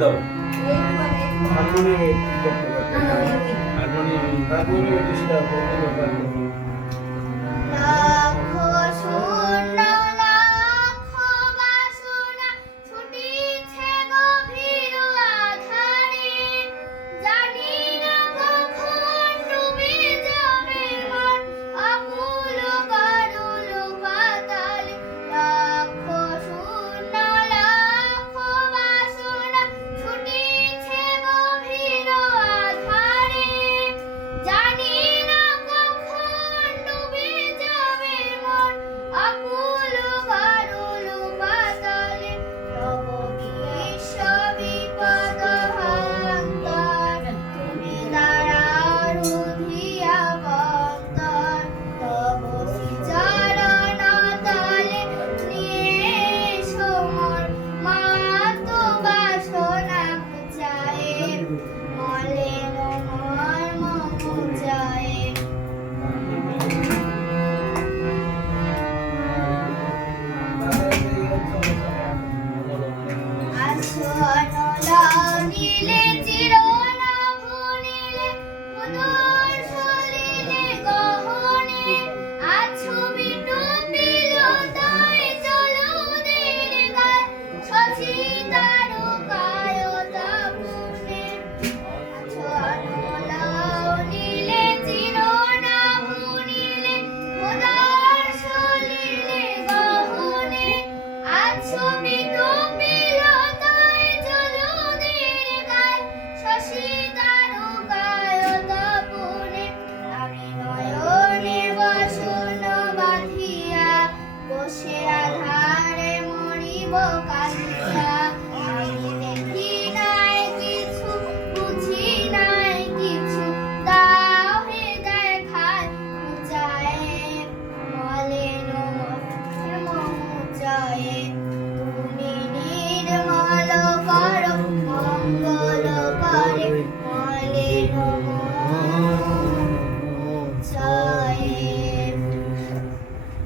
দাও। হারমোনিয়ামে হ্যাঁ, হারমোনিয়ামে। হারমোনিয়ামে Bye. 我